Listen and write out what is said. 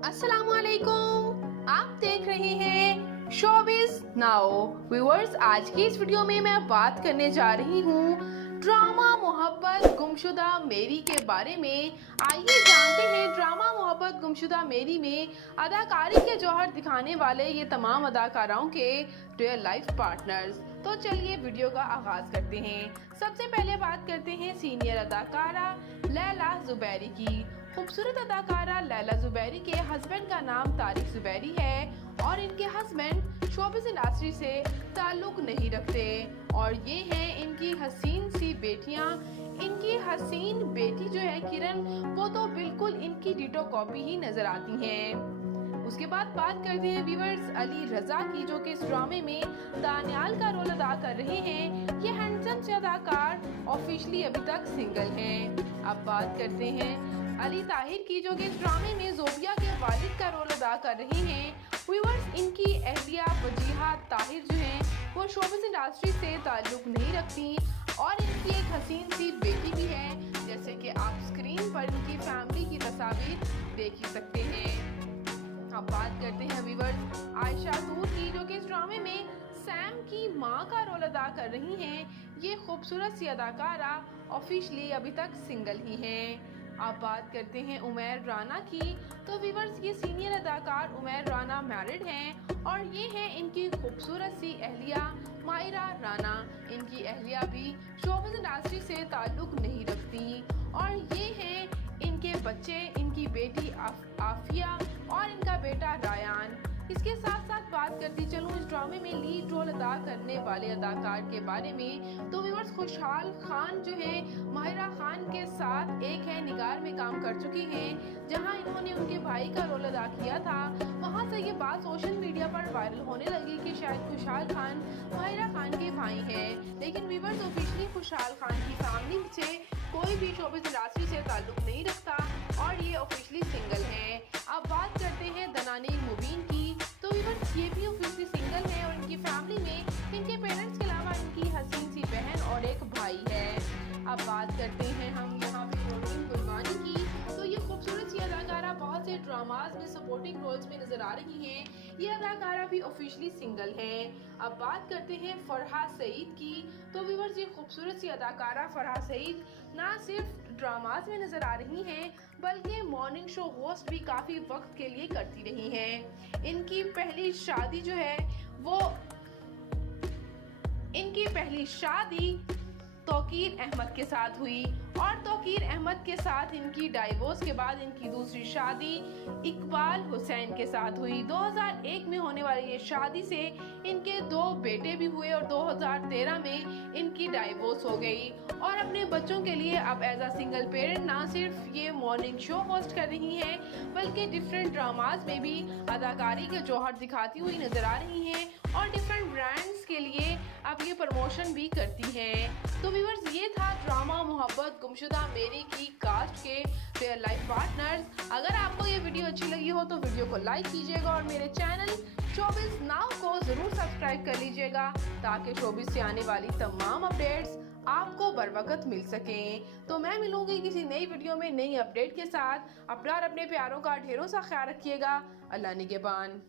अस्सलाम वालेकुम, आप देख रहे हैं शोबिज़ नाउ। व्यूअर्स, आज की इस वीडियो में मैं बात करने जा रही हूँ ड्रामा मोहब्बत गुमशुदा मेरी के बारे में। आइए जानते हैं ड्रामा मोहब्बत गुमशुदा मेरी में अदाकारी के जौहर दिखाने वाले ये तमाम अदाकाराओं के रियल लाइफ पार्टनर्स। तो चलिए वीडियो का आगाज करते हैं। सबसे पहले बात करते हैं सीनियर अदाकारा लैला ज़ुबैरी की। खूबसूरत अदाकारा लैला ज़ुबैरी के हस्बैंड का नाम तारिक ज़ुबैरी है और इनके हस्बैंड शोबिज़ इंडस्ट्री से ताल्लुक़ नहीं रखते और ये हैं इनकी हसीन सी बेटियां। इनकी हसीन बेटी जो है किरण, वो तो बिल्कुल इनकी डिटो कॉपी ही नजर आती हैं। उसके बाद बात करते हैं व्यूअर्स अली रजा की, जो कि इस ड्रामे में दानियाल का रोल अदा कर रहे हैं। ये हैंडसम से अदाकार ऑफिशियली अभी तक सिंगल हैं। अब बात करते हैं अली ताहिर की, जो कि इस ड्रामे में जोबिया के वालिद का रोल अदा कर रहे हैं। व्यूअर्स, इनकी अहलिया वजीहा ताहिर जो हैं वो शोबिज़ इंडस्ट्री से ताल्लुक़ नहीं रखती और इनकी एक हसीन सी बेटी भी है, जैसे कि आप स्क्रीन पर इनकी फैमिली की तस्वीर देख ही सकते हैं। अब बात करते हैं व्यूअर्स आयशा दूर की, जो कि इस ड्रामे में सैम की मां का रोल अदा कर रही हैं। ये खूबसूरत सी अदाकारा ऑफिशियली अभी तक सिंगल ही हैं। अब बात करते हैं उमैर राना की। तो व्यूअर्स, ये सीनियर अदाकार उमैर राना मैरिड हैं और ये हैं इनकी खूबसूरत सी अहलिया मायरा राना। इनकी अहलिया भी शोबिज़ इंडस्ट्री से ताल्लुक़ नहीं रखती और ये हैं इनके बच्चे, इनकी बेटी आफिया और इनका बेटा रायान। इसके साथ साथ बात करती चलूँ इस ड्रामे में लीड रोल अदा करने वाले अदाकार के बारे में। तो व्यूअर्स, खुशहाल खान जो है माहिरा खान के साथ एक है निगार में काम कर चुकी हैं, जहां इन्होंने उनके भाई का रोल अदा किया था। वहां से ये बात सोशल मीडिया पर वायरल होने लगी कि शायद खुशहाल खान माहिरा खान के भाई हैं, लेकिन व्यूअर्स ऑफिशियली खुशहाल खान की फैमिली से कोई भी शोबिज़ इंडस्ट्री से ताल्लुक़ नहीं रखता और ये ऑफिशियली सिंगल हैं। अब बात करते हैं दनानी मुबीन की। तो व्यूअर्स, ये भी ऑफिशियली सिंगल है और इनकी फैमिली में इनके पेरेंट्स के अलावा इनकी हसीन सी बहन और एक भाई है। अब बात करते हैं हम यहाँ पे नोरीन गुलवानी की। तो ये खूबसूरत सी अदाकारा बहुत से ड्रामाज में सपोर्टिंग रोल्स में नजर आ रही हैं। ये अदाकारा भी ऑफिशियली सिंगल हैं। अब बात करते हैं फरहा सईद की। तो व्यूअर्स, ये खूबसूरत सी अदाकारा फरहा सईद ना सिर्फ ड्रामाज में नजर आ रही हैं बल्कि मॉर्निंग शो होस्ट भी काफ़ी वक्त के लिए करती रही हैं। इनकी पहली शादी तौकीर अहमद के साथ हुई और तौकीर अहमद के साथ इनकी डाइवोर्स के बाद इनकी दूसरी शादी इकबाल हुसैन के साथ हुई। 2001 में होने वाली ये शादी से इनके 2 बेटे भी हुए और 2013 में इनकी डाइवोर्स हो गई और अपने बच्चों के लिए अब एज अ सिंगल पेरेंट ना सिर्फ ये मॉर्निंग शो होस्ट कर रही हैं बल्कि डिफरेंट ड्रामाज में भी अदाकारी के जौहर दिखाती हुई नजर आ रही हैं और डिफरेंट ब्रांड्स के लिए अब ये प्रमोशन भी करती हैं। तो व्यूअर्स, ये था ड्रामा मोहब्बत गुमशुदा मेरी की कास्ट के रियल लाइफ पार्टनर्स। अगर आपको ये वीडियो अच्छी लगी हो तो वीडियो को लाइक कीजिएगा और मेरे चैनल शोबिज़ नाउ को ज़रूर सब्सक्राइब कर लीजिएगा ताकि शोबिज़ से आने वाली तमाम अपडेट्स आपको बर वक्त मिल सकें। तो मैं मिलूंगी किसी नई वीडियो में नई अपडेट के साथ। अपना और अपने प्यारों का ढेरों सा ख्याल रखिएगा। अल्लाह निगहबान।